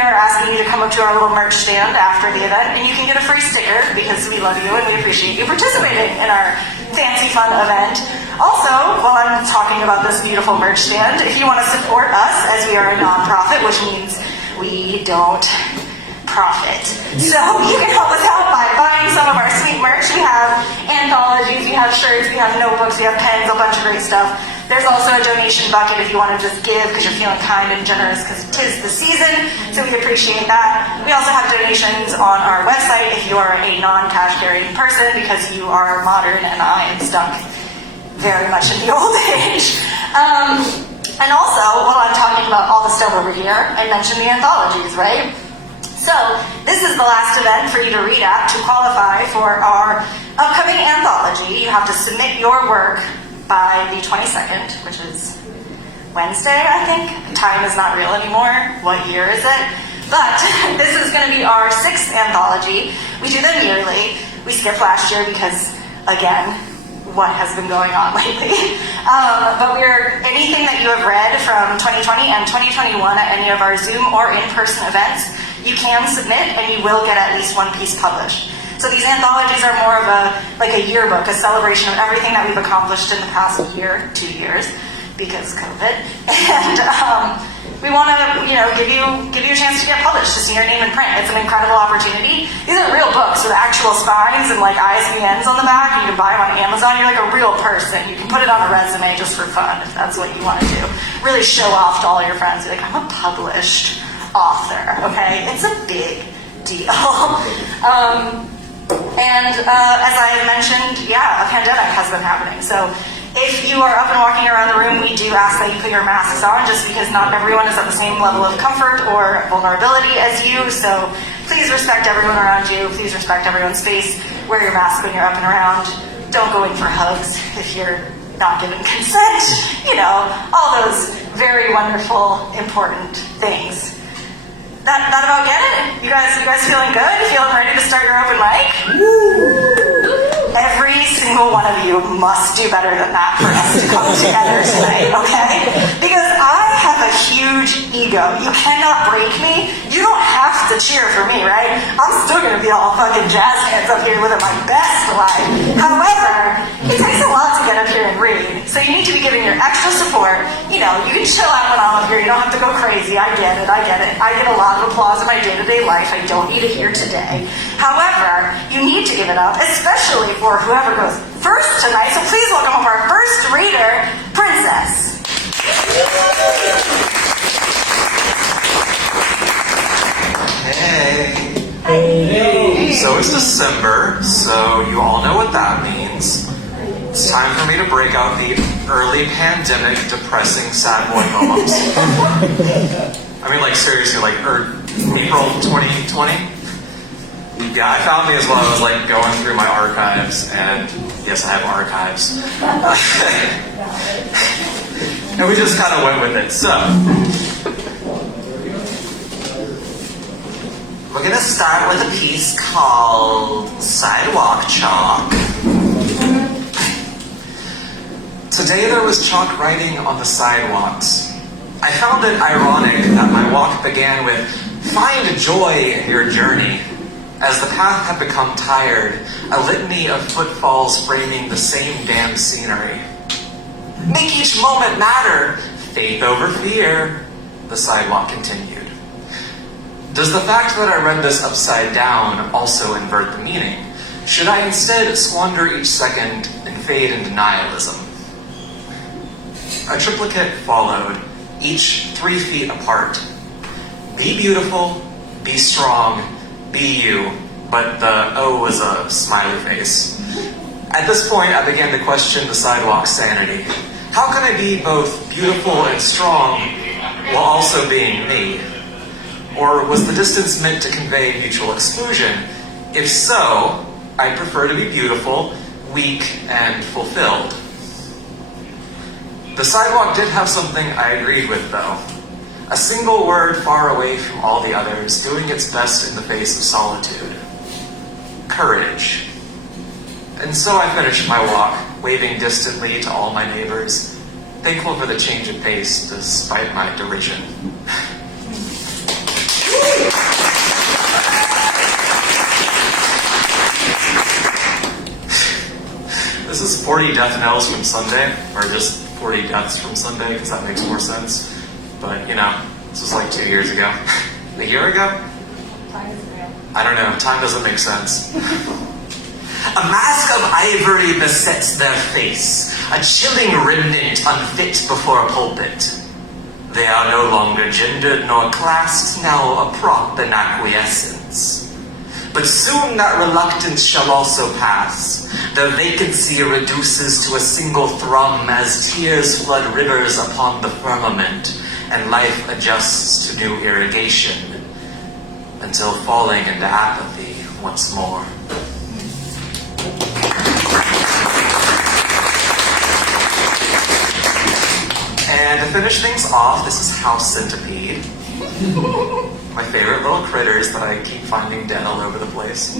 are asking you to come up to our little merch stand after the event, and you can get a free sticker because we love you and we appreciate you participating in our fancy fun event. Also, while I'm talking about this beautiful merch stand, if you want to support us, as we are a nonprofit, which means we don't profit. So you can help us out by buying some of our sweet merch. We have anthologies, we have shirts, we have notebooks, we have pens, a bunch of great stuff. There's also a donation bucket if you want to just give because you're feeling kind and generous because 'tis the season, so we appreciate that. We also have donations on our website if you are a non-cash carrying person because you are modern and I am stuck very much in the old age. And also, while I'm talking about all the stuff over here, I mentioned the anthologies, right? So, this is the last event for you to read at to qualify for our upcoming anthology. You have to submit your work by the 22nd, which is Wednesday, I think. Time is not real anymore. What year is it? But this is going to be our 6th anthology. We do them yearly. We skipped last year because, again, what has been going on lately. But anything that you have read from 2020 and 2021 at any of our Zoom or in-person events, you can submit and you will get at least one piece published. So these anthologies are more of a yearbook, a celebration of everything that we've accomplished in the past year, 2 years, because COVID. And we want to, give you a chance to get published, to see your name in print. It's an incredible opportunity. These are real books with actual spines and ISBNs on the back. You can buy them on Amazon. You're like a real person. You can put it on a resume just for fun if that's what you want to do. Really show off to all your friends. Be like, I'm a published author. Okay, it's a big deal. And as I mentioned, a pandemic has been happening. So if you are up and walking around the room, we do ask that you put your masks on just because not everyone is at the same level of comfort or vulnerability as you. So please respect everyone around you. Please respect everyone's space. Wear your mask when you're up and around. Don't go in for hugs if you're not given consent. All those very wonderful, important things. That about get it? You guys feeling good? Feeling ready to start your open mic? Every single one of you must do better than that for us to come together tonight, okay? Because I have a huge ego. You cannot break me. You don't have to cheer for me, right? I'm still gonna be all fucking jazz hands up here living my best life. However, it takes a lot to get up here and read. So you need to be giving your extra support. You can chill out when I'm up here. You don't have to go crazy. I get it. I get a lot of applause in my day-to-day life. I don't need it here today. However, you need to give it up, especially for whoever goes first tonight. So please welcome up our first reader, Princess. Hey. So it's December, so you all know what that means. It's time for me to break out the early pandemic depressing sad boy poems. Seriously, April 2020? Yeah, I found these while I was going through my archives, and yes, I have archives. And we just kind of went with it. So, we're going to start with a piece called Sidewalk Chalk. Today there was chalk writing on the sidewalks. I found it ironic that my walk began with, "Find joy in your journey." As the path had become tired, a litany of footfalls framing the same damn scenery. Make each moment matter, faith over fear, the sidewalk continued. Does the fact that I read this upside down also invert the meaning? Should I instead squander each second and fade into nihilism? A triplicate followed, each 3 feet apart. Be beautiful, be strong, be you, but the O was a smiley face. At this point, I began to question the sidewalk's sanity. How can I be both beautiful and strong while also being me? Or was the distance meant to convey mutual exclusion? If so, I prefer to be beautiful, weak, and fulfilled. The sidewalk did have something I agreed with, though. A single word far away from all the others, doing its best in the face of solitude. Courage. And so I finished my walk, waving distantly to all my neighbors, thankful for the change of pace despite my derision. 40 death knells from Sunday, or just 40 deaths from Sunday, because that makes more sense. But, you know, this was like 2 years ago. A year ago? I don't know, time doesn't make sense. A mask of ivory besets their face, a chilling remnant unfit before a pulpit. They are no longer gendered nor classed, now a prop in acquiescence. But soon that reluctance shall also pass. Their vacancy reduces to a single thrum as tears flood rivers upon the firmament, and life adjusts to new irrigation, until falling into apathy once more. And to finish things off, this is House Centipede. My favorite little critters that I keep finding dead all over the place.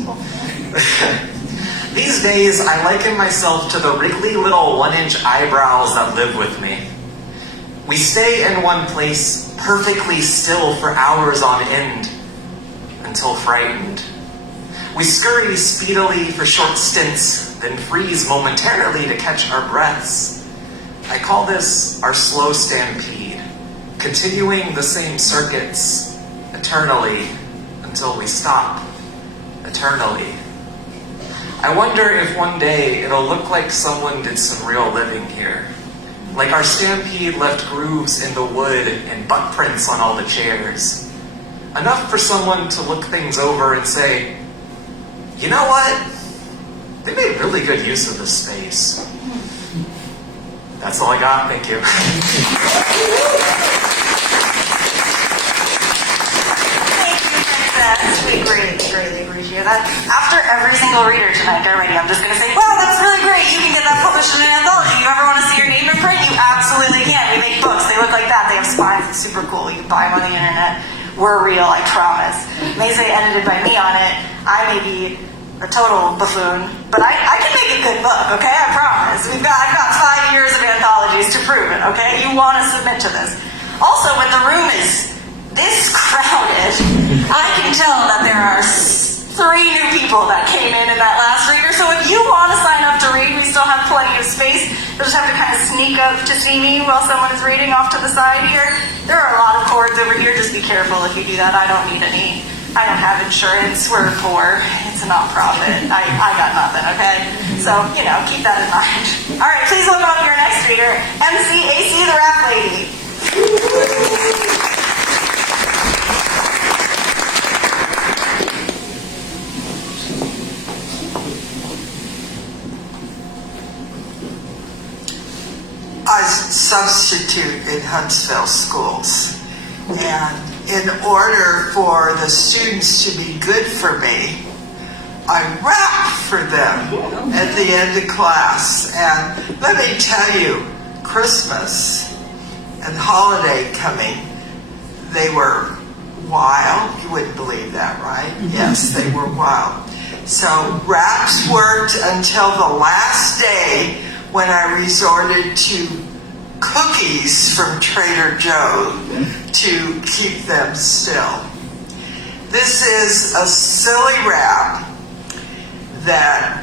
These days, I liken myself to the wriggly little 1-inch eyebrows that live with me. We stay in one place, perfectly still for hours on end, until frightened. We scurry speedily for short stints, then freeze momentarily to catch our breaths. I call this our slow stampede, continuing the same circuits eternally until we stop, eternally. I wonder if one day it'll look like someone did some real living here. Like our stampede left grooves in the wood and butt prints on all the chairs. Enough for someone to look things over and say, you know what? They made really good use of this space. That's all I got, thank you. Thank you, Princess. We greatly appreciate that. After every single reader tonight already, I'm just going to say, wow, that's really great. You can get that published in an anthology. You ever want to see your name in print? You absolutely can. We make books. They look like that. They have spines. It's super cool. You can buy them on the internet. We're real, I promise. Maze edited by me on it. I may be a total buffoon, but I can make a good book, okay? I promise. I've got 5 years of anthologies to prove it, okay? You want to submit to this. Also, when the room is this crowded, I can tell that there are 3 new people that came in that last reader. So if you want to sign up to read, we still have plenty of space. You'll just have to kind of sneak up to see me while someone is reading off to the side here. There are a lot of cords over here. Just be careful if you do that. I don't need any. I don't have insurance. We're poor. It's a non-profit. I got nothing, okay? So, you know, keep that in mind. All right, please welcome your next reader, MC AC the Rap Lady. I substitute in Huntsville schools, and in order for the students to be good for me, I rap for them at the end of class. And let me tell you, Christmas and holiday coming, they were wild. You wouldn't believe that, right? Yes, they were wild. So raps worked until the last day when I resorted to cookies from Trader Joe to keep them still. This is a silly rap that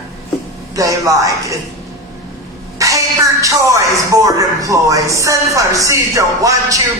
they like. Paper toys, boredom ploys. Sunflower seeds don't want to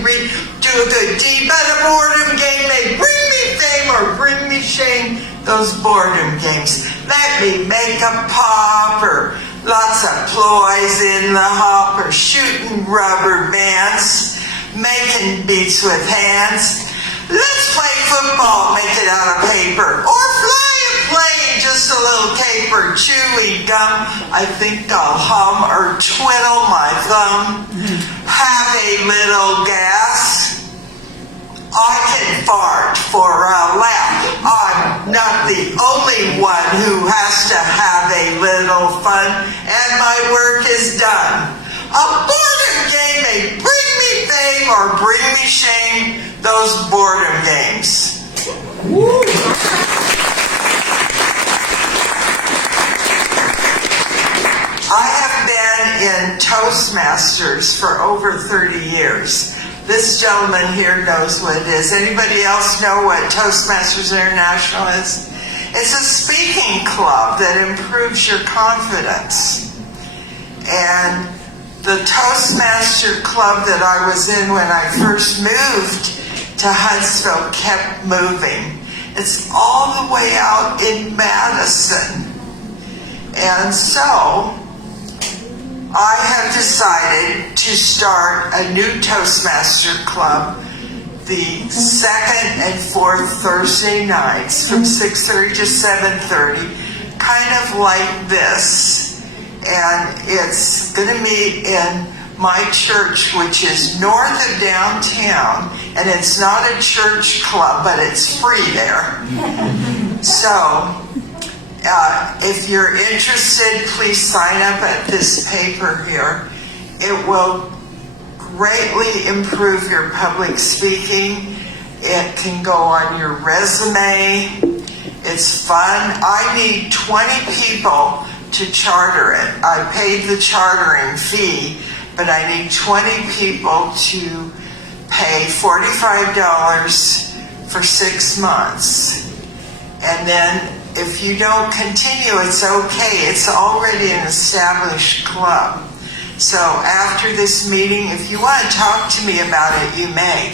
do a good deed, but a boredom game may bring me fame or bring me shame. Those boredom games. Let me make a pop, or lots of ploys in the hopper, shooting rubber bands, making beats with hands. Let's play football, make it out of paper, or fly a plane, just a little caper, chewy gum. I think I'll hum or twiddle my thumb. Have a little gas. I can fart for a laugh. I'm not the only one who has to have a little fun, and my work is done. A boredom game may bring me fame or bring me shame. Those boredom games. I have been in Toastmasters for over 30 years. This gentleman here knows what it is. Anybody else know what Toastmasters International is? It's a speaking club that improves your confidence. And the Toastmaster Club that I was in when I first moved to Huntsville kept moving. It's all the way out in Madison. And so I have decided to start a new Toastmaster Club the second and fourth Thursday nights from 6:30 to 7:30, kind of like this. And it's going to meet in my church, which is north of downtown, and it's not a church club, but it's free there. So if you're interested, please sign up at this paper here. It will greatly improve your public speaking. It can go on your resume. It's fun. I need 20 people to charter it. I paid the chartering fee, but I need 20 people to pay $45 for 6 months. And then if you don't continue, it's okay. It's already an established club. So after this meeting, if you want to talk to me about it, you may.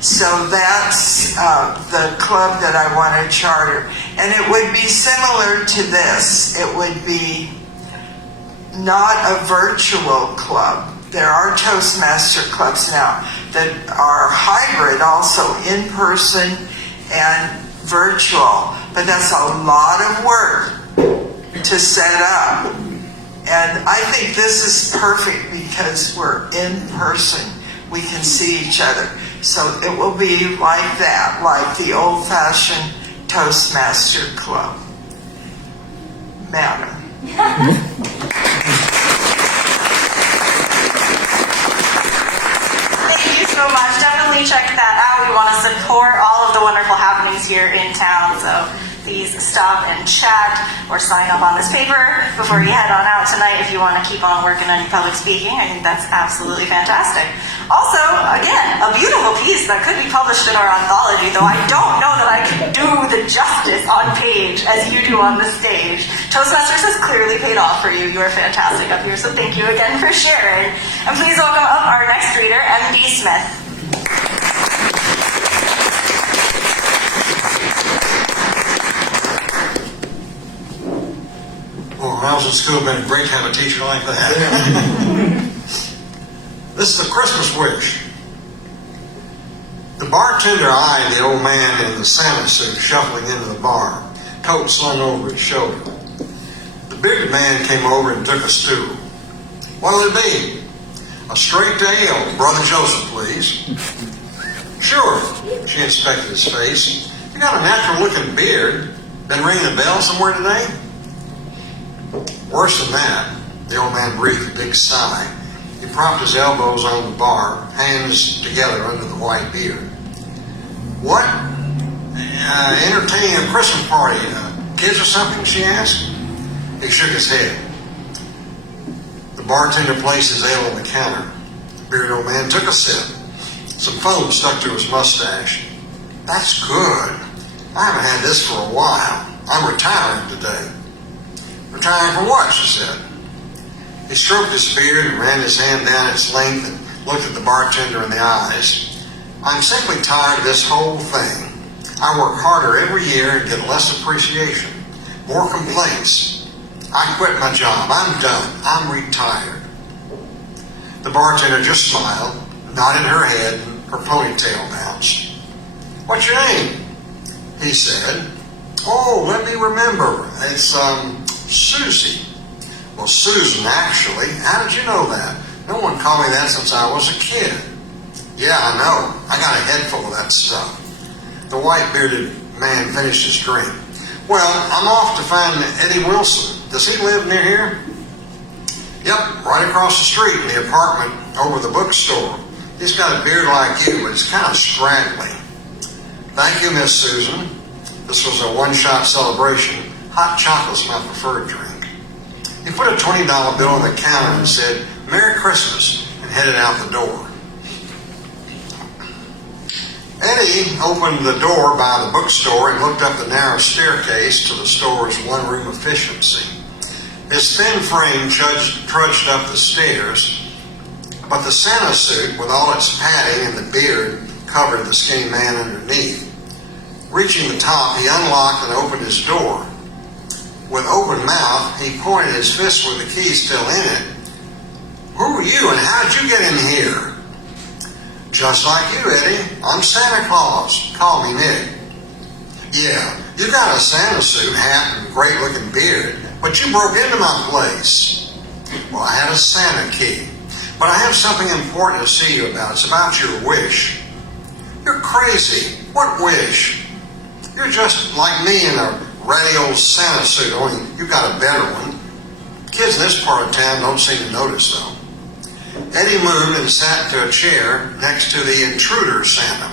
So that's the club that I want to charter. And it would be similar to this. It would be not a virtual club. There are Toastmaster clubs now that are hybrid, also in person and virtual. But that's a lot of work to set up. And I think this is perfect because we're in person. We can see each other. So it will be like that, like the old-fashioned Toastmaster Club. Madam. Thank you so much. Definitely check that out. We want to support all of the wonderful happenings here in town. So please stop and chat or sign up on this paper before you head on out tonight if you want to keep on working on your public speaking. I think that's absolutely fantastic. Also, again, a beautiful piece that could be published in our anthology, though I don't know that I can do the justice on page as you do on the stage. Toastmasters has clearly paid off for you. You are fantastic up here, so thank you again for sharing. And please welcome up our next reader, M.D. Smith. Well, when I was in school, it would have been great to have a teacher like that. This is a Christmas wish. The bartender eyed the old man in the salmon suit shuffling into the bar, coat slung over his shoulder. The bearded man came over and took a stool. What'll it be? A straight to ale, Brother Joseph, please. Sure, she inspected his face. You got a natural-looking beard. Been ringing a bell somewhere today? Worse than that, the old man breathed a big sigh. He propped his elbows on the bar, hands together under the white beard. What? Entertaining a Christmas party. Kids or something, she asked. He shook his head. The bartender placed his ale on the counter. The bearded old man took a sip. Some foam stuck to his mustache. That's good. I haven't had this for a while. I'm retiring today. Retiring from what? She said. He stroked his beard and ran his hand down its length and looked at the bartender in the eyes. I'm simply tired of this whole thing. I work harder every year and get less appreciation, more complaints. I quit my job. I'm done. I'm retired. The bartender just smiled, nodded her head, and her ponytail bounced. What's your name? He said. Oh, let me remember. It's, Susie. Well, Susan, actually. How did you know that? No one called me that since I was a kid. Yeah, I know. I got a head full of that stuff. The white-bearded man finished his drink. Well, I'm off to find Eddie Wilson. Does he live near here? Yep, right across the street in the apartment over the bookstore. He's got a beard like you, but it's kind of scraggly. Thank you, Miss Susan. This was a one-shot celebration. Hot chocolate's my preferred drink. He put a $20 bill on the counter and said, Merry Christmas, and headed out the door. Eddie opened the door by the bookstore and looked up the narrow staircase to the store's one-room efficiency. His thin frame trudged up the stairs, but the Santa suit, with all its padding and the beard, covered the skinny man underneath. Reaching the top, he unlocked and opened his door. With open mouth, he pointed his fist with the key still in it. "Who are you and how did you get in here?" "Just like you, Eddie. I'm Santa Claus. Call me Nick." "Yeah, you got a Santa suit, hat, and great-looking beard, but you broke into my place." "Well, I had a Santa key, but I have something important to see you about. It's about your wish." "You're crazy. What wish?" "You're just like me in a ratty old Santa suit, only you got a better one. Kids in this part of town don't seem to notice, though." Eddie moved and sat into a chair next to the intruder Santa.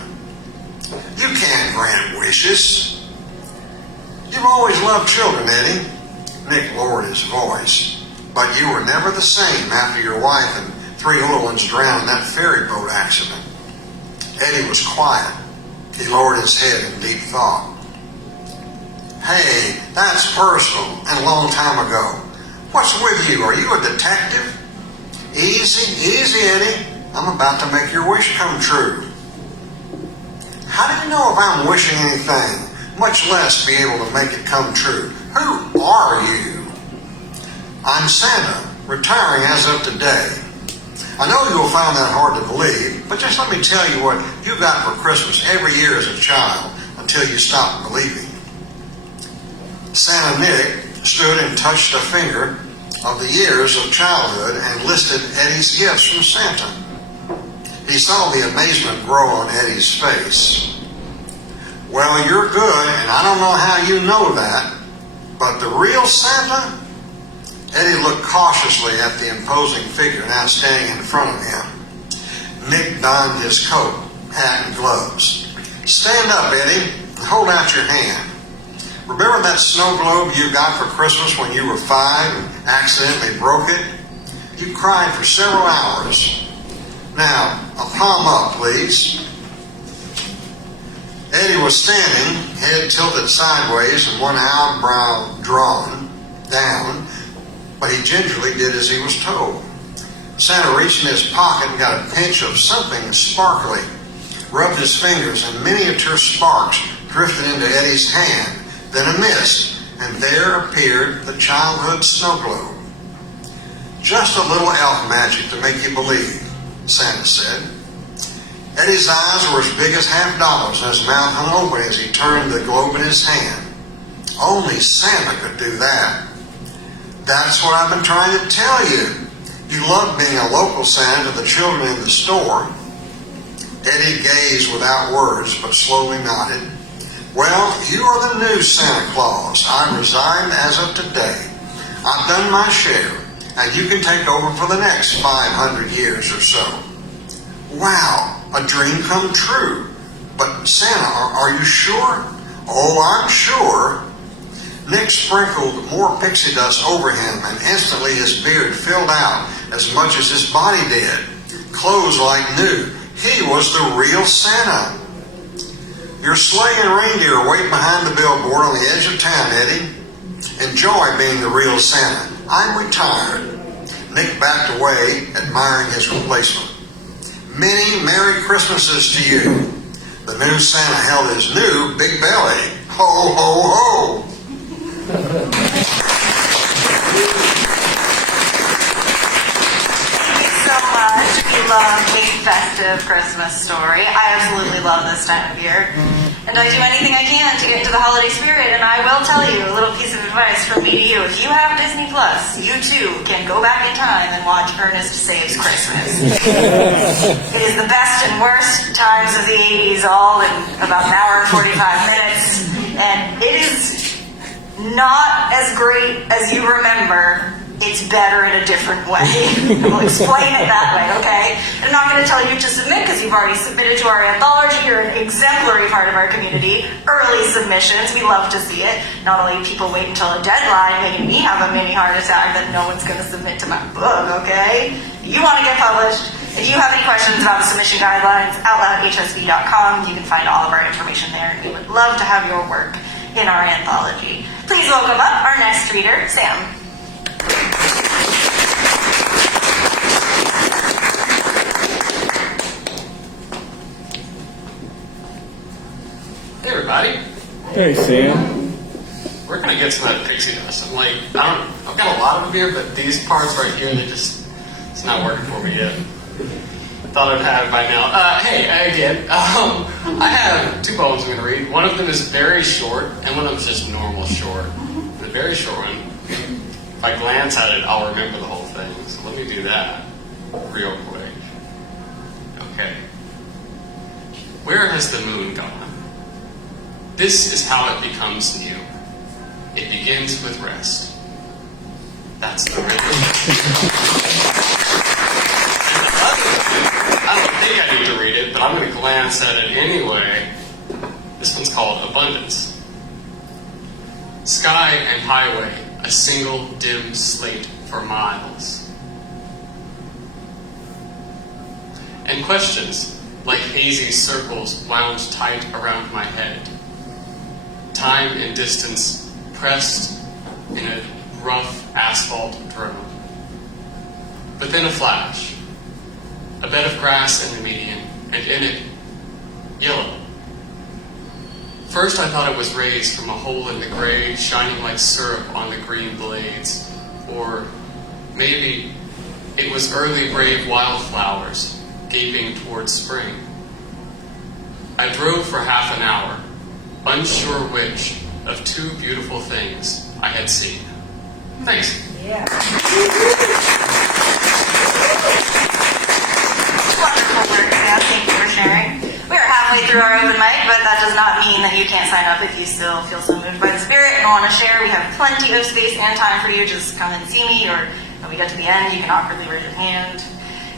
"You can't grant wishes." "You've always loved children, Eddie." Nick lowered his voice. "But you were never the same after your wife and 3 little ones drowned in that ferry boat accident." Eddie was quiet. He lowered his head in deep thought. "Hey, that's personal and a long time ago. What's with you? Are you a detective?" "Easy, easy, Eddie. I'm about to make your wish come true." "How do you know if I'm wishing anything, much less be able to make it come true? Who are you?" "I'm Santa, retiring as of today. I know you'll find that hard to believe, but just let me tell you what you got for Christmas every year as a child until you stop believing." Santa Nick stood and touched a finger of the years of childhood and listed Eddie's gifts from Santa. He saw the amazement grow on Eddie's face. "Well, you're good, and I don't know how you know that, but the real Santa?" Eddie looked cautiously at the imposing figure now standing in front of him. Nick donned his coat, hat, and gloves. "Stand up, Eddie, and hold out your hand. Remember that snow globe you got for Christmas when you were 5 and accidentally broke it? You cried for several hours. Now, a palm up, please." Eddie was standing, head tilted sideways and one eyebrow drawn down, but he gingerly did as he was told. Santa reached in his pocket and got a pinch of something sparkly, rubbed his fingers, and miniature sparks drifted into Eddie's hand. Then a mist, and there appeared the childhood snow globe. "Just a little elf magic to make you believe," Santa said. Eddie's eyes were as big as $50 and his mouth hung open as he turned the globe in his hand. Only Santa could do that. "That's what I've been trying to tell you. You love being a local Santa to the children in the store." Eddie gazed without words, but slowly nodded. "Well, you are the new Santa Claus. I resigned as of today. I've done my share, and you can take over for the next 500 years or so." "Wow, a dream come true. But Santa, are you sure?" "Oh, I'm sure." Nick sprinkled more pixie dust over him, and instantly his beard filled out as much as his body did. Clothes like new. He was the real Santa. "Your sleigh and reindeer wait behind the billboard on the edge of town, Eddie. Enjoy being the real Santa. I'm retired." Nick backed away, admiring his replacement. "Many Merry Christmases to you." The new Santa held his new big belly. Ho, ho, ho! Thank you so much. We love a festive Christmas story. I absolutely love this time of year. And I do anything I can to get into the holiday spirit. And I will tell you a little piece of advice from me to you. If you have Disney Plus, you too can go back in time and watch Ernest Saves Christmas. It is the best and worst times of the 80s all in about an hour and 45 minutes. And it is not as great as you remember. It's better in a different way. I'll explain it that way, okay? I'm not going to tell you to submit because you've already submitted to our anthology. You're an exemplary part of our community. Early submissions, we love to see it. Not only people wait until a deadline, making me have a mini heart attack that no one's going to submit to my book, okay? You want to get published. If you have any questions about the submission guidelines, OutLoudHSV.com. You can find all of our information there. We would love to have your work in our anthology. Please welcome up our next reader, Sam. Hey everybody, Hey, Sam. we're gonna get some of that pixie dust. I've got a lot of them here, but these parts right here, it's not working for me yet. Thought I'd have it by now. Hey, again, I have 2 poems I'm gonna read. One of them is very short, and one of them is just normal short. The very short one, if I glance at it, I'll remember the whole thing. So let me do that real quick. Okay. Where has the moon gone? This is how it becomes new. It begins with rest. That's the rhythm. And the other one, I don't think I need to read it, but I'm going to glance at it anyway. This one's called Abundance. Sky and highway, a single dim slate for miles. And questions, like hazy circles wound tight around my head. Time and distance pressed in a rough asphalt drone. But then a flash. A bed of grass in the median, and in it, yellow. First I thought it was raised from a hole in the gray, shining like syrup on the green blades. Or maybe it was early brave wildflowers, gaping towards spring. I drove for half an hour, unsure which of 2 beautiful things I had seen. Thanks. Yeah. Wonderful work, Sam. Thank you for sharing. We are halfway through our open mic, but that does not mean that you can't sign up if you still feel so moved by the spirit and want to share. We have plenty of space and time for you. Just come and see me, or when we get to the end, you can awkwardly raise your hand.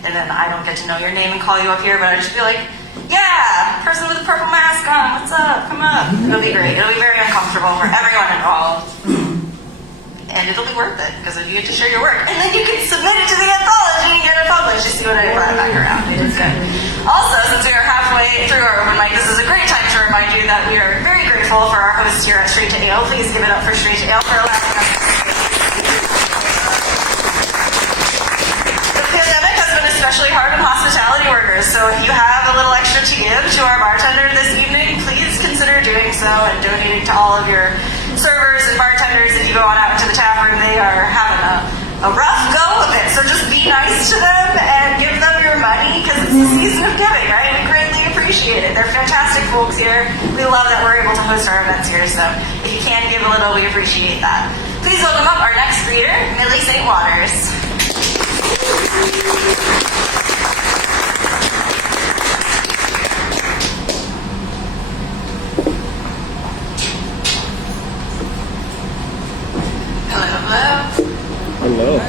And then I don't get to know your name and call you up here, but I just feel like, yeah, person with a purple mask on, what's up? Come up. It'll be great. It'll be very uncomfortable for everyone involved. And it'll be worth it, because if you get to share your work, and then you can submit it to the anthology and get it published. You see what I brought back around. It is good. Also, since we are halfway through our open mic, this is a great time to remind you that we are very grateful for our hosts here at Straight to Ale. Please give it up for Straight to Ale for allowing us to speak. The pandemic has been especially hard on hospitality workers, so if you have a little extra to give to our bartender this evening, please consider doing so and donating to all of your servers and bartenders. If you go on out into the tap room, they are having a rough go of it, so just be nice to them and give them your money, because it's the season of giving, right? We greatly appreciate it. They're fantastic folks here. We love that we're able to host our events here, so if you can give a little, we appreciate that. Please welcome up our next reader, Millie St. Waters. Hello.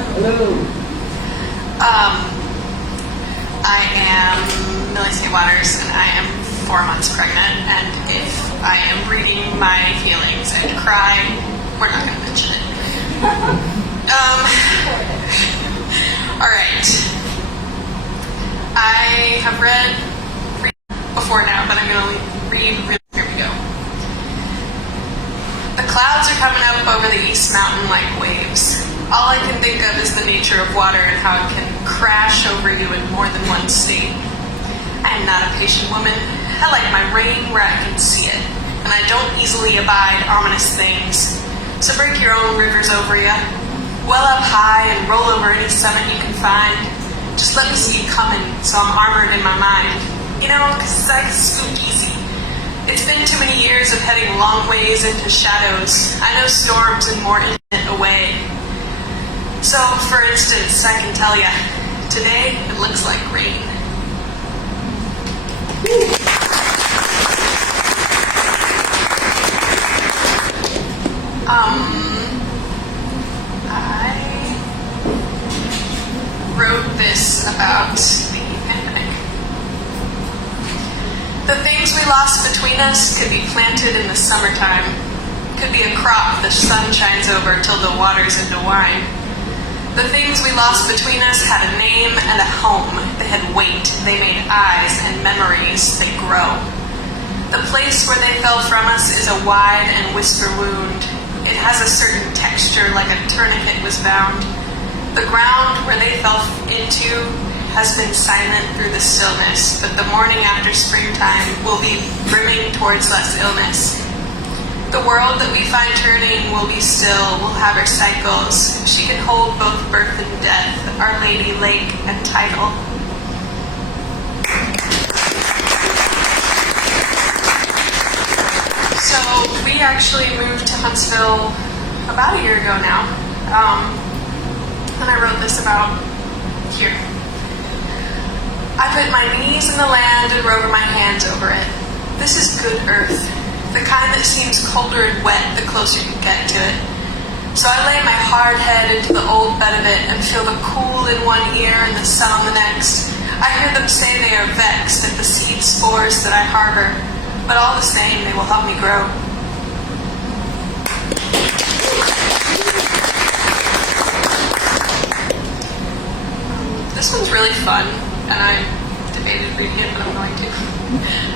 I am Millie St. Waters, and I am 4 months pregnant, and if I am reading my feelings and cry, we're not going to mention it. Alright. I have read before now, but I'm going to read. Here we go. The clouds are coming up over the East Mountain like waves. All I can think of is the nature of water and how it can crash over you in more than one state. I am not a patient woman. I like my rain where I can see it, and I don't easily abide ominous things. So break your own rivers over ya. Well up high and roll over any summit you can find. Just let me see you coming, so I'm armored in my mind. You know, 'cause I can spook easy. It's been too many years of heading long ways into shadows. I know storms and more infinite away. So, for instance, I can tell ya, today it looks like rain. I wrote this about the pandemic. The things we lost between us could be planted in the summertime. Could be a crop the sun shines over till the water's into wine. The things we lost between us had a name and a home. They had weight. They made eyes and memories. They grow. The place where they fell from us is a wide and whisper wound. It has a certain texture like a tourniquet was bound. The ground where they fell into has been silent through the stillness, but the morning after springtime will be brimming towards less illness. The world that we find turning will be still, will have her cycles. She can hold both birth and death, Our Lady, lake, and tidal. So we actually moved to Huntsville about a year ago now. And I wrote this about here. I put my knees in the land and wrote my hands over it. This is good earth, the kind that seems colder and wet the closer you get to it. So I lay my hard head into the old bed of it and feel the cool in one ear and the sun on the next. I hear them say they are vexed at the seed spores that I harbor, but all the same they will help me grow. This one's really fun, and I debated reading it, but I'm going to.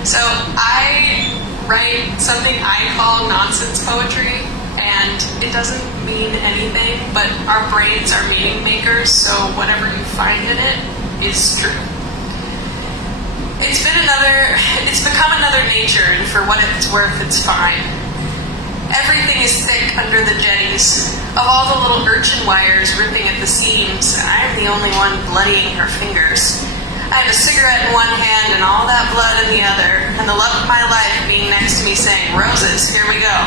So I write something I call nonsense poetry, and it doesn't mean anything, but our brains are meaning makers, so whatever you find in it is true. It's become another nature, and for what it's worth, it's fine. Everything is thick under the jetties. Of all the little urchin wires ripping at the seams, I'm the only one bloodying her fingers. I have a cigarette in one hand and all that blood in the other, and the love of my life being next to me saying, "Roses, here we go."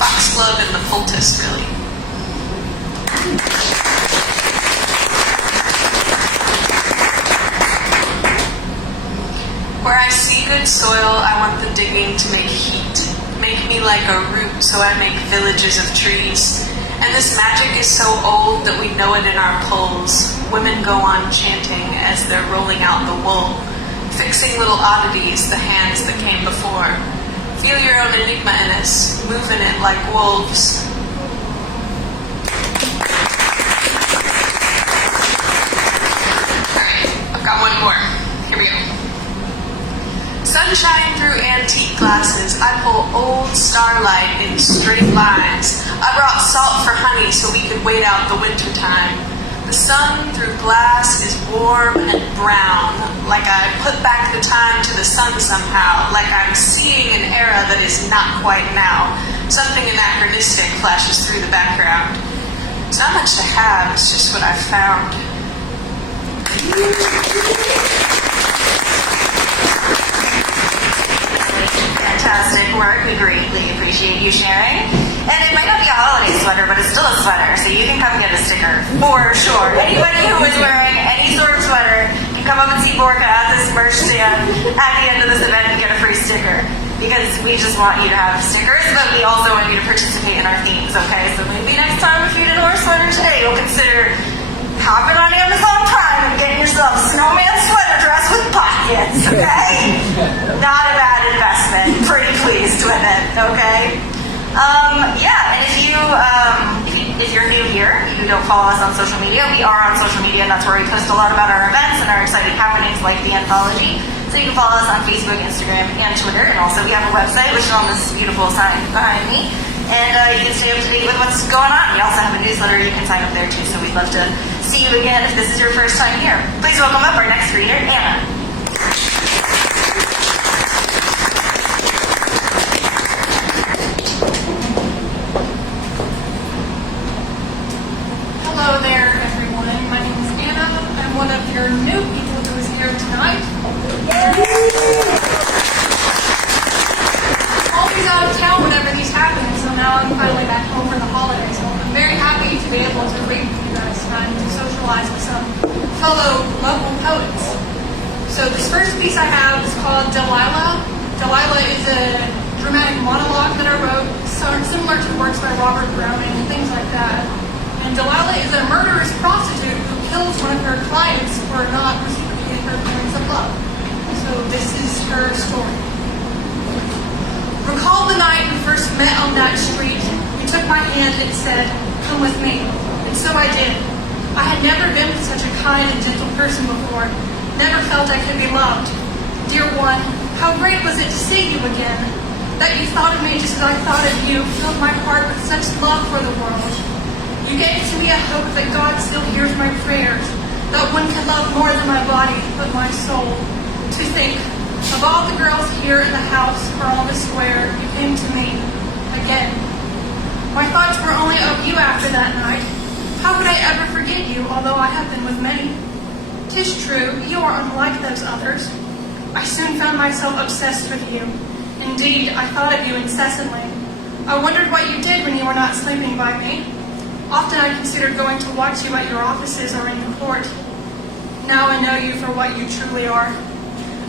Foxglove and the poultice, really. Where I see good soil, I want the digging to make heat. Make me like a root, so I make villages of trees. And this magic is so old that we know it in our pulls. Women go on chanting as they're rolling out the wool, fixing little oddities, the hands that came before. Feel your own enigma in us, moving it like wolves. Alright, I've got one more. Here we go. Sunshine through antique glasses, I pull old starlight in straight lines. I brought salt for honey so we could wait out the winter time. The sun through glass is warm and brown, like I put back the time to the sun somehow, like I'm seeing an era that is not quite now. Something anachronistic flashes through the background. It's not much to have, it's just what I've found. Fantastic work. We greatly appreciate you sharing. And it might not be a holiday sweater, but it's still a sweater, so you can come get a sticker for sure. Anybody who is wearing any sort of sweater can come up and see Borka at this merch stand at the end of this event and get a free sticker. Because we just want you to have stickers, but we also want you to participate in our themes, okay? So maybe next time if you did a sweater today, you'll consider hopping on Amazon Prime and getting yourself a snowman sweater dress with pockets, okay? Not a bad investment. Pretty pleased with it, okay? And if you're new here, you don't follow us on social media, we are on social media, and that's where we post a lot about our events and our exciting happenings like the anthology. So you can follow us on Facebook, Instagram, and Twitter, and also we have a website, which is on this beautiful sign behind me. And you can stay up to date with what's going on. We also have a newsletter you can sign up there too, so we'd love to see you again if this is your first time here. Please welcome up our next reader, Anna. Hello there, everyone. My name is Anna. I'm one of your new people who is here tonight. Always out of town whenever these happen, so now I'm finally back home for the holidays. So I'm very happy to be able to read with you guys tonight and to socialize with some fellow local poets. So this first piece I have is called Delilah. Delilah is a dramatic monologue that I wrote, similar to works by Robert Browning and things like that. And Delilah is a murderous prostitute who kills one of her clients for not reciprocating her feelings of love. So this is her story. Recall the night we first met on that street. You took my hand and said, "Come with me." And so I did. I had never been with such a kind and gentle person before. Never felt I could be loved. Dear one, how great was it to see you again. That you thought of me just as I thought of you filled my heart with such love for the world. You gave to me a hope that God still hears my prayers. that one could love more than my body, but my soul. To think, of all the girls here in the house or on the square, you came to me again. My thoughts were only of you after that night. How could I ever forget you, although I have been with many? 'Tis true, you are unlike those others. I soon found myself obsessed with you. Indeed, I thought of you incessantly. I wondered what you did when you were not sleeping by me. Often I considered going to watch you at your offices or in your court. Now I know you for what you truly are.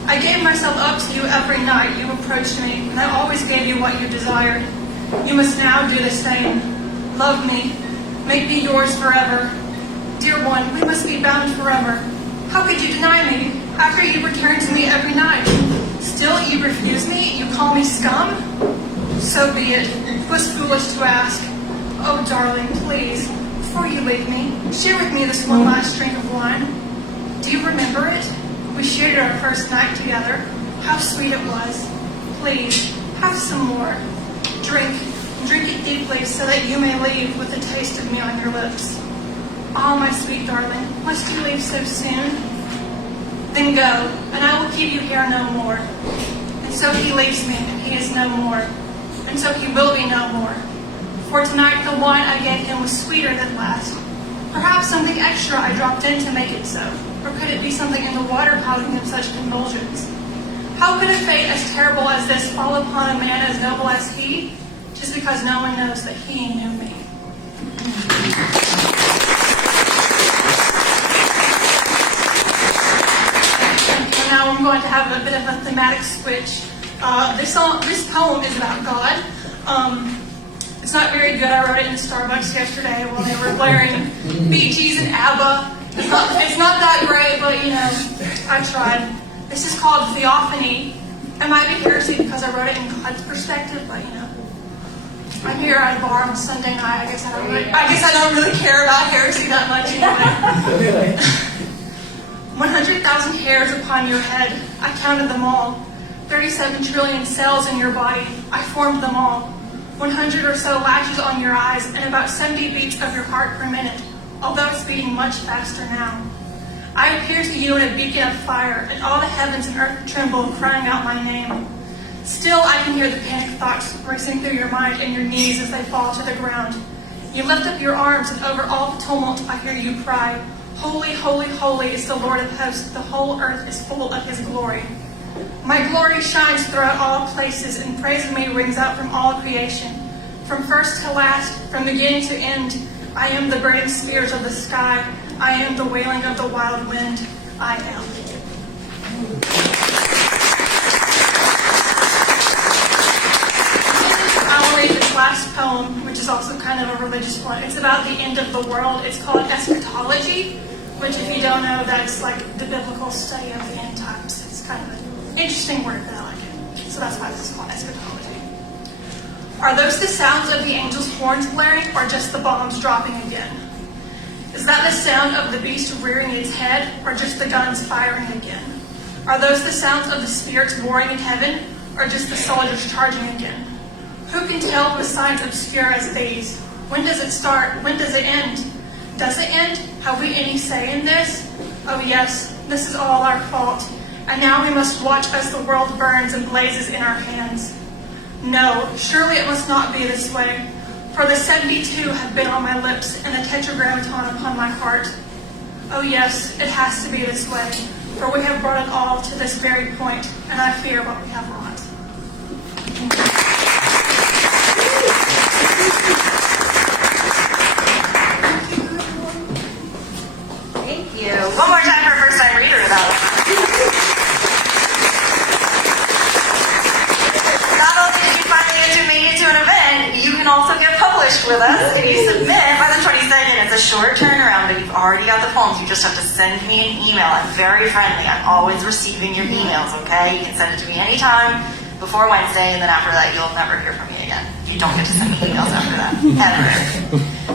I gave myself up to you every night you approached me, and I always gave you what you desired. You must now do the same. Love me. Make me yours forever. Dear one, we must be bound forever. How could you deny me after you return to me every night? Still you refuse me? You call me scum? So be it. It was foolish to ask. Oh, darling, please, before you leave me, share with me this one last drink of wine. Do you remember it? We shared our first night together. How sweet it was. Please, have some more. Drink it deeply so that you may leave with the taste of me on your lips. Ah, my sweet darling, must you leave so soon? Then go, and I will keep you here no more. And so he leaves me, and he is no more. And so he will be no more. For tonight the wine I gave him was sweeter than last. Perhaps something extra I dropped in to make it so. Or could it be something in the water causing him such convulsions? How could a fate as terrible as this fall upon a man as noble as he, just because no one knows that he knew me? And now I'm going to have a bit of a thematic switch. This poem is about God. It's not very good. I wrote it in Starbucks yesterday while they were blaring Bee Gees and ABBA. It's not that great, but I tried. This is called Theophany. It might be heresy because I wrote it in God's perspective, but I'm here at a bar on a Sunday night. I guess I don't really care about heresy that much anyway. 100,000 hairs upon your head. I counted them all. 37 trillion cells in your body. I formed them all. 100 or so lashes on your eyes, and about 70 beats of your heart per minute, although it's beating much faster now. I appear to you in a beacon of fire, and all the heavens and earth tremble, crying out my name. Still, I can hear the panic thoughts racing through your mind and your knees as they fall to the ground. You lift up your arms, and over all the tumult I hear you cry, Holy, holy, holy is the Lord of hosts. The whole earth is full of his glory. My glory shines throughout all places, and praise of me rings out from all creation. From first to last, from beginning to end, I am the burning spears of the sky. I am the wailing of the wild wind. I am. I will read this last poem, which is also kind of a religious one. It's about the end of the world. It's called eschatology, which, if you don't know, that's like the biblical study of the end times. It's kind of an interesting word, but I like it. So that's why this is called eschatology. Are those the sounds of the angels' horns blaring, or just the bombs dropping again? Is that the sound of the beast rearing its head, or just the guns firing again? Are those the sounds of the spirits warring in heaven, or just the soldiers charging again? Who can tell with signs obscure as these? When does it start? When does it end? Does it end? Have we any say in this? Oh yes, this is all our fault. And now we must watch as the world burns and blazes in our hands. No, surely it must not be this way. For the 72 have been on my lips and the tetragrammaton upon my heart. Oh yes, it has to be this way, for we have brought it all to this very point, and I fear what we have wrought. Thank you. One more time for a first-time reader, though. Not only did you finally get to make it to an event, you can also get published with us if you submit by the 22nd. It's a short turnaround, but you've already got the poems. You just have to send me an email. I'm very friendly. I'm always receiving your emails, okay? You can send it to me anytime before Wednesday, and then after that, you'll never hear from me again. You don't get to send me emails after that, ever.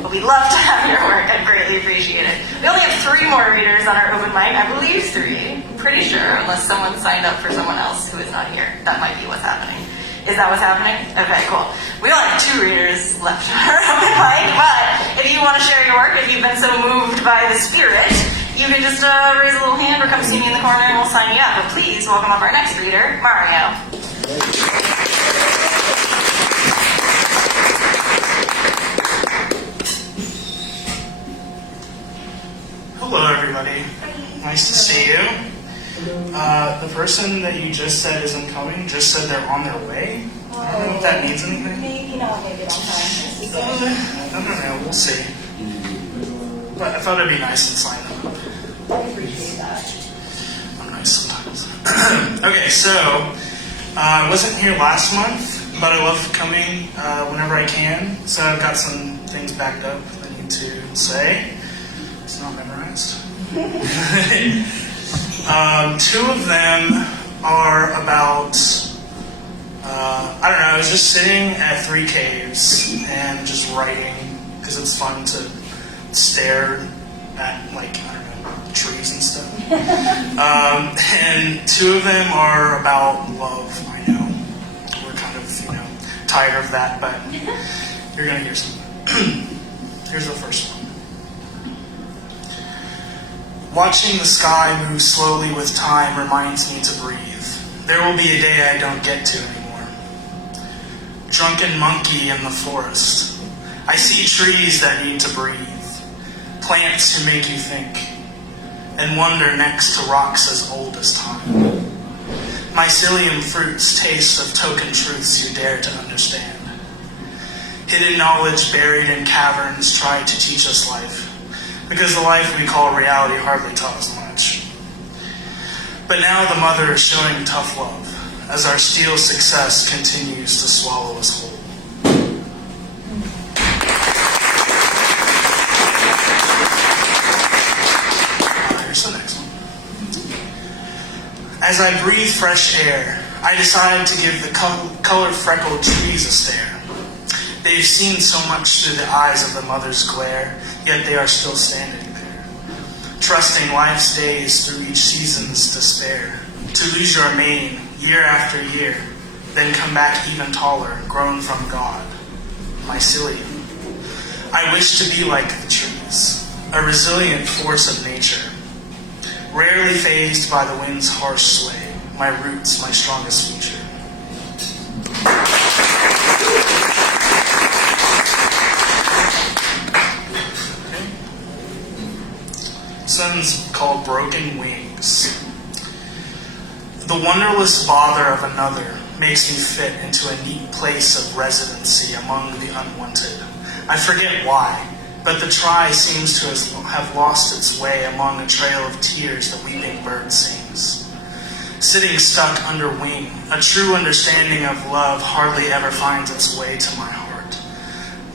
But we love to have your work. I greatly appreciate it. We only have 3 more readers on our open mic. I believe 3. I'm pretty sure, unless someone signed up for someone else who is not here. That might be what's happening. Is that what's happening? Okay, cool. We only have 2 readers left on our open mic, but if you want to share your work, if you've been so moved by the spirit, you can just raise a little hand or come see me in the corner and we'll sign you up. But please welcome up our next reader, Mario. Hello, everybody. Nice to see you. The person that you just said isn't coming just said they're on their way. I don't know if that means anything. Maybe not maybe on time. I don't know. We'll see. But I thought it'd be nice and sign them up. I appreciate that. I'm nice sometimes. Okay, so I wasn't here last month, but I love coming whenever I can. So I've got some things backed up I need to say. It's not memorized. Two of them are about, I don't know, I was just sitting at 3 caves and just writing because it's fun to stare at, like, I don't know, trees and stuff. And two of them are about love, I know. We're kind of, tired of that, but you're going to hear something. Here's the first one. Watching the sky move slowly with time reminds me to breathe. There will be a day I don't get to anymore. Drunken monkey in the forest. I see trees that need to breathe. Plants who make you think. And wonder next to rocks as old as time. Mycelium fruits taste of token truths you dare to understand. Hidden knowledge buried in caverns try to teach us life. Because the life we call reality hardly taught us much. But now the mother is showing tough love, as our steel success continues to swallow us whole. Here's the next one. As I breathe fresh air, I decide to give the color-freckled trees a stare. They've seen so much through the eyes of the mother's glare, yet they are still standing there, trusting life's days through each season's despair, to lose your mane year after year, then come back even taller, grown from God, mycelium. I wish to be like the trees, a resilient force of nature, rarely fazed by the wind's harsh sway, my roots, my strongest feature. This one's called Broken Wings. The wonderless bother of another makes me fit into a neat place of residency among the unwanted. I forget why, but the try seems to have lost its way among a trail of tears the weeping bird sings. Sitting stuck under wing, a true understanding of love hardly ever finds its way to my heart.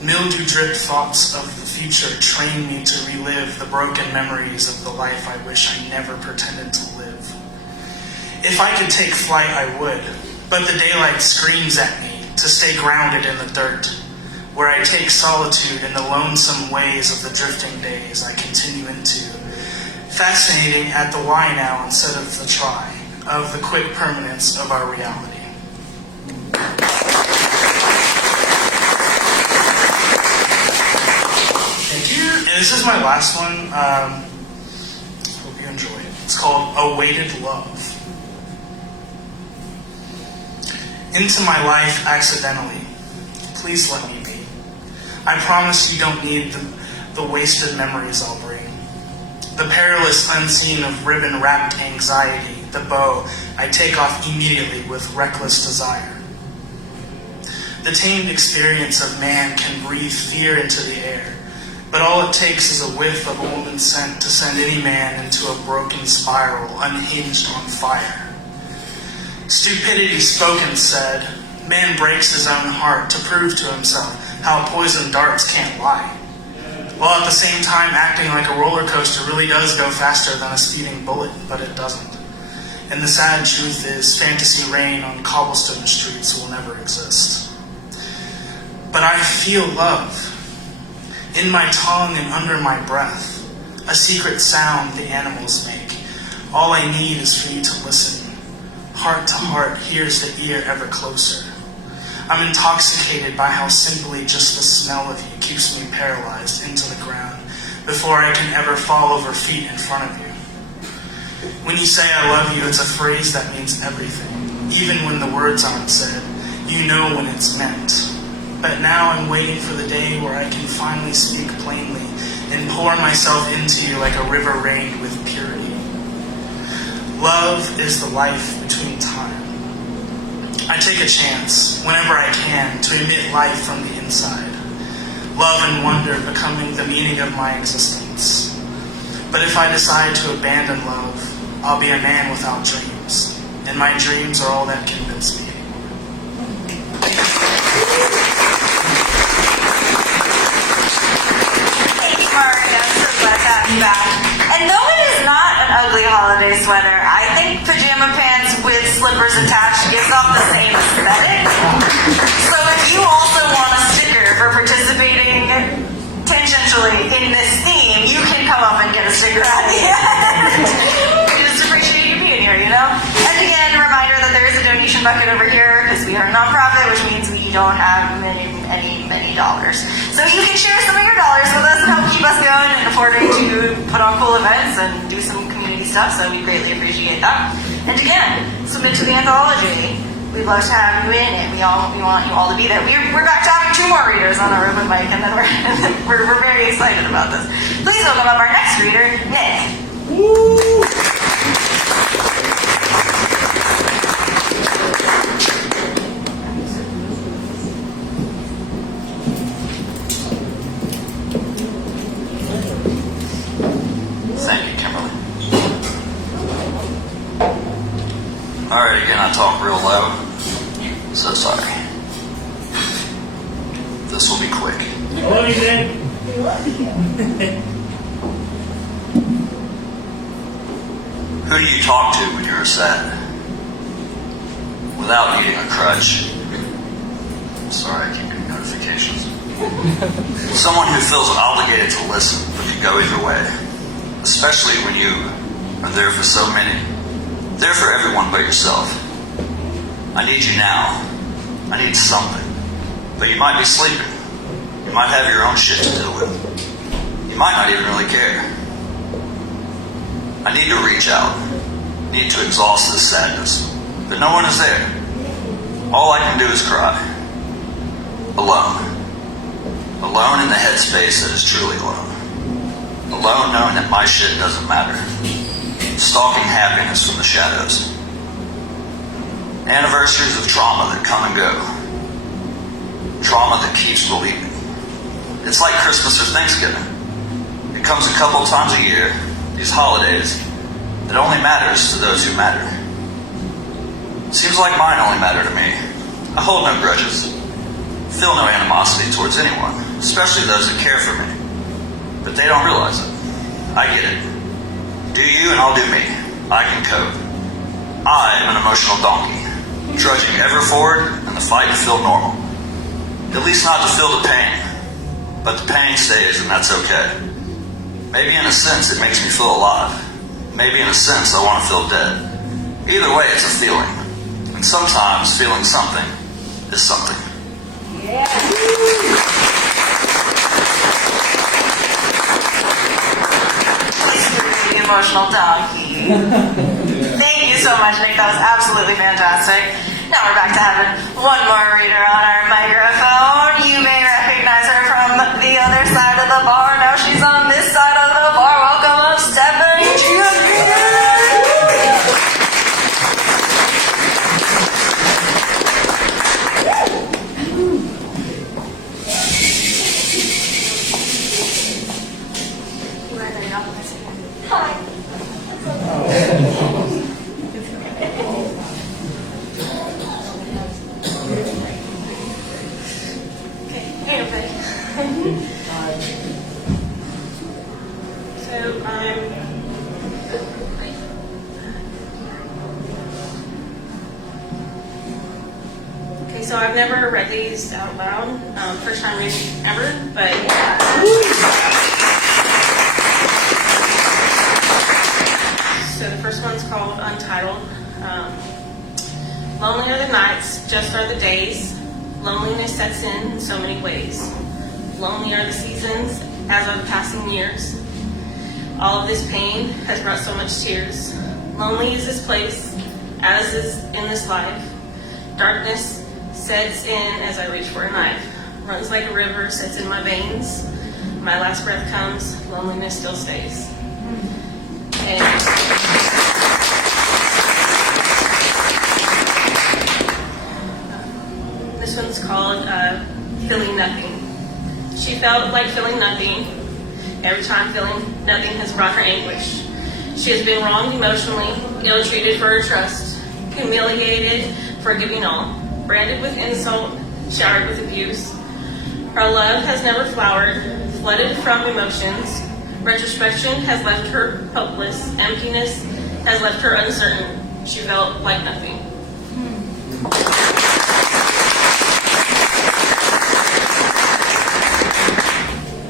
Mildew-dripped thoughts of the future train me to relive the broken memories of the life I wish I never pretended to live. If I could take flight, I would, but the daylight screams at me to stay grounded in the dirt, where I take solitude in the lonesome ways of the drifting days I continue into, fascinating at the why now instead of the try, of the quick permanence of our reality. And this is my last one. Hope you enjoy it. It's called Awaited Love. Into my life accidentally. Please let me be. I promise you don't need the wasted memories I'll bring. The perilous unseen of ribbon-wrapped anxiety, the bow I take off immediately with reckless desire. The tamed experience of man can breathe fear into the air. But all it takes is a whiff of a woman's scent to send any man into a broken spiral, unhinged on fire. Stupidity spoken said, man breaks his own heart to prove to himself how poisoned darts can't lie. While at the same time acting like a roller coaster really does go faster than a speeding bullet, but it doesn't. And the sad truth is, fantasy rain on cobblestone streets will never exist. But I feel love. In my tongue and under my breath, a secret sound the animals make. All I need is for you to listen. Heart to heart, hears the ear ever closer. I'm intoxicated by how simply just the smell of you keeps me paralyzed into the ground, before I can ever fall over feet in front of you. When you say I love you, it's a phrase that means everything. Even when the words aren't said, you know when it's meant. But now I'm waiting for the day where I can finally speak plainly and pour myself into you like a river rained with purity. Love is the life between time. I take a chance, whenever I can, to emit life from the inside. Love and wonder becoming the meaning of my existence. But if I decide to abandon love, I'll be a man without dreams. And my dreams are all that convince me. Thank you, Maria. I'm so glad to have you back. And though it is not an ugly holiday sweater, I think pajama pants with slippers attached gives off the same aesthetic. So if you also want a sticker for participating tangentially in this theme, you can come up and get a sticker at the end. We just appreciate you being here, you know? And again, reminder that there is a donation bucket over here because we are a nonprofit, which means we don't have many dollars. So you can share some of your dollars with us and help keep us going and affording to put on cool events and do some community stuff, so we greatly appreciate that. And again, submit to the anthology. We'd love to have you in it. We want you all to be there. We're back to having 2 more readers on our open mic, and then we're very excited about this. Please welcome up our next reader, Nick. Woo! Thank you, Kimberly. Alright, again, I talk real low. So sorry. This will be quick. I love you, Nick. Who do you talk to when you're sad? Without needing a crutch. Sorry, I keep getting notifications. Someone who feels obligated to listen, but can go either way. Especially when you are there for so many. There for everyone but yourself. I need you now. I need something. But you might be sleeping. You might have your own shit to deal with. You might not even really care. I need to reach out. Need to exhaust this sadness. But no one is there. All I can do is cry. Alone. Alone in the headspace that is truly alone. Alone knowing that my shit doesn't matter. Stalking happiness from the shadows. Anniversaries of trauma that come and go. Trauma that keeps believing. It's like Christmas or Thanksgiving. It comes a couple times a year, these holidays, that only matters to those who matter. Seems like mine only matter to me. I hold no grudges. Feel no animosity towards anyone, especially those that care for me. But they don't realize it. I get it. Do you and I'll do me. I can cope. I am an emotional donkey, trudging ever forward in the fight to feel normal. At least not to feel the pain. But the pain stays, and that's okay. Maybe in a sense it makes me feel alive. Maybe in a sense I want to feel dead. Either way, it's a feeling. And sometimes feeling something is something. Yeah. The emotional donkey. Thank you so much, Nick. That was absolutely fantastic. Now we're back to having one more reader on our microphone. You may recognize her from the other side of the bar. Now she's on this side of the bar. Welcome up, Stephanie. So I've never read these out loud. First time reading ever, but so the first one's called Untitled. Lonely are the nights, just are the days. Loneliness sets in so many ways. Lonely are the seasons, as of the passing years. All of this pain has brought so much tears. Lonely is this place, as is in this life. Darkness sets in as I reach for a knife. Runs like a river, sets in my veins. My last breath comes, loneliness still stays. And this one's called Feeling Nothing. She felt like feeling nothing. Every time feeling nothing has brought her anguish. She has been wronged emotionally, ill-treated for her trust, humiliated for giving all, branded with insult, showered with abuse. Her love has never flowered, flooded from emotions. Retrospection has left her hopeless. Emptiness has left her uncertain. She felt like nothing.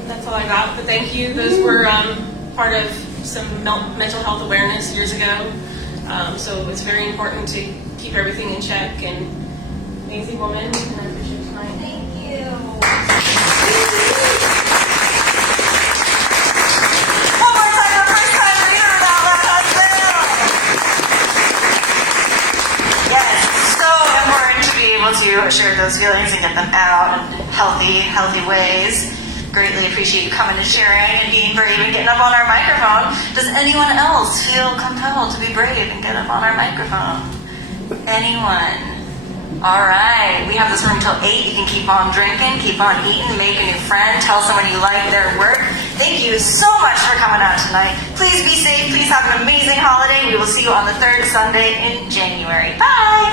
That's all I got, but thank you. Those were part of some mental health awareness years ago. So it's very important to keep everything in check. And amazing woman, and I appreciate it tonight. Thank you. One more time, the first time reader of that husband. Yes, so important to be able to share those feelings and get them out in healthy ways. Greatly appreciate you coming and sharing and being brave and getting up on our microphone. Does anyone else feel compelled to be brave and get up on our microphone? Anyone? All right, we have this room till 8. You can keep on drinking, keep on eating, make a new friend, tell someone you like their work. Thank you so much for coming out tonight. Please be safe. Please have an amazing holiday. We will see you on the third Sunday in January. Bye.